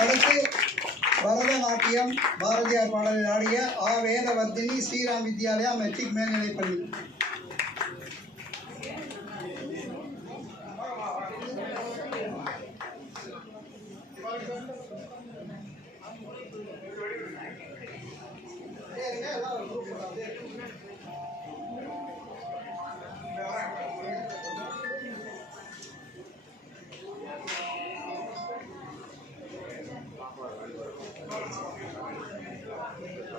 அடுத்து பரதநாட்டியம் பாரதியார் பாடலில் ஆடிய ஆ வேதவர்தினி ஸ்ரீராம் வித்யாலயா மெட்ரிக் மேல்நிலைப்பள்ளி.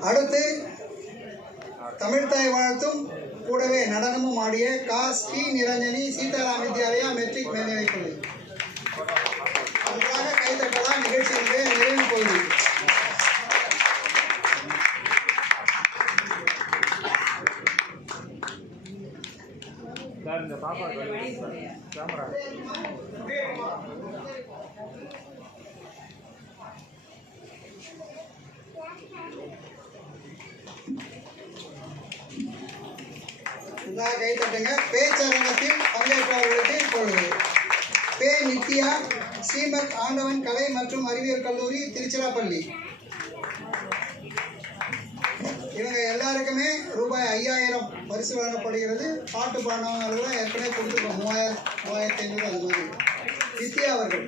அடுத்து தமிழ்தாய் வாழ்த்தும் கூடவே நடனமும் ஆடிய கா ஸ்ரீ நிரஞ்சனி சீதாராம் வித்யாலயா மெட்ரிக் மேல்நிலைப்பள்ளி. அதற்காக கைதட்டலாம். நிகழ்ச்சியினுடைய நிறைவு பகுதி. கைத்தட்டுங்க. பேச்சரங்கத்தில் பங்கேற்றவர்களுக்கு இப்பொழுது பே நித்யா ஸ்ரீமத் ஆண்டவன் கலை மற்றும் அறிவியல் கல்லூரி திருச்சிராப்பள்ளி. இவங்க எல்லாருக்குமே ரூபாய் 5000 பரிசு வழங்கப்படுகிறது. பாட்டு பாடினவங்க ஏற்கனவே கொடுத்துருக்கோம் 3500 அது மாதிரி. நித்யா அவர்கள்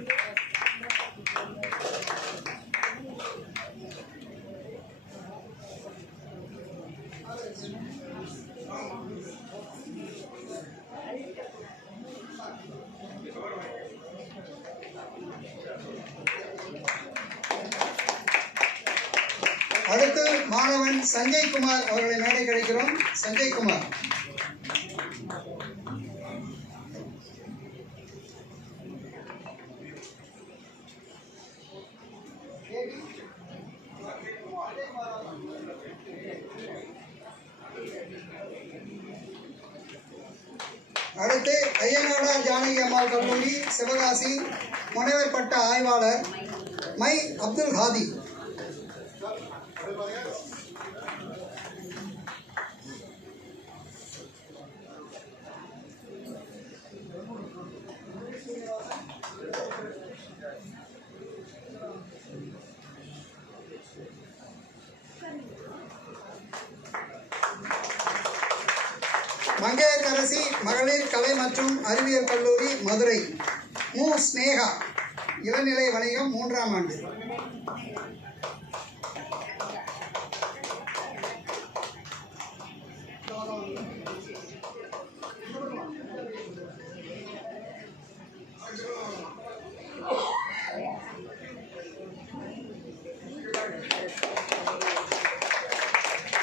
அடுத்து மாணவன் சஞ்சய் குமார் அவர்களை மேடை கிடைக்கிறோம். சஞ்சய் குமார் அடுத்து ஐயனாடா ஜானகி அம்மாள் கல்லூரி சிவகாசி முனைவர் பட்ட ஆய்வாளர் மை அப்துல் ஹாதி. மங்கையர்கரசி மகளிர் கலை மற்றும் அறிவியல் கல்லூரி மதுரை மு ஸ்னேகா இளநிலை வணிகம் 3ஆம் ஆண்டு.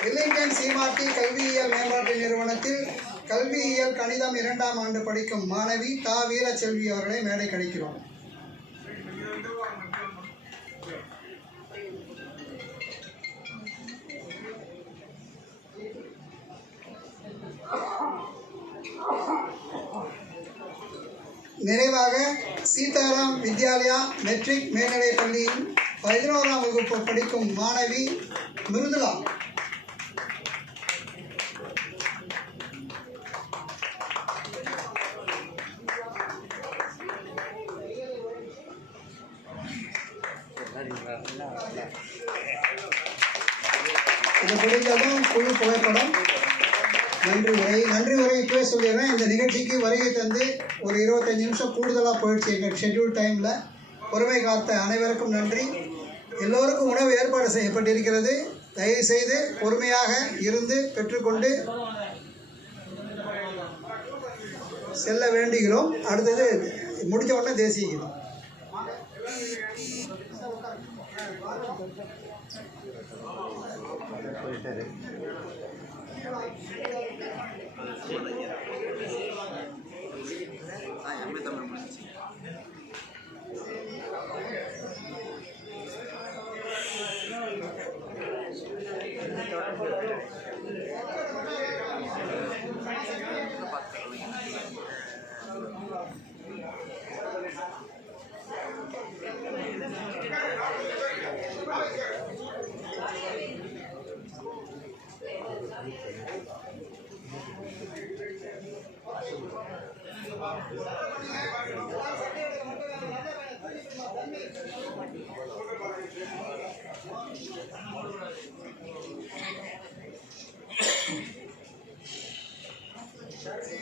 வில்லிங்டன் சீமாட்டி கல்வியியல் மேம்பாட்டு நிறுவனத்தில் கல்வியியல் கணிதம் 2ஆம் ஆண்டு படிக்கும் மாணவி தா வீரச்செல்வி அவர்களை மேடை கிடைக்கிறோம். நிறைவாக சீதாராம் வித்யாலயா மெட்ரிக் மேல்நிலைப் பள்ளியின் 11ஆம் வகுப்பு படிக்கும் மாணவி மிருதுலா. இது முடிந்ததும் குழு புகைப்படம். நன்றி உரை இப்பவே சொல்லிடுறேன். இந்த நிகழ்ச்சிக்கு வருகை தந்து ஒரு 25 நிமிஷம் கூடுதலாக போயிடுச்சு எங்கள் ஷெட்யூல் டைமில். பொறுமை காத்த அனைவருக்கும் நன்றி. எல்லோருக்கும் உணவு ஏற்பாடு செய்யப்பட்டிருக்கிறது. தயவுசெய்து பொறுமையாக இருந்து பெற்றுக்கொண்டு செல்ல வேண்டுகிறோம். அடுத்தது முடித்த உடனே தேசிய கீதம். Thank you.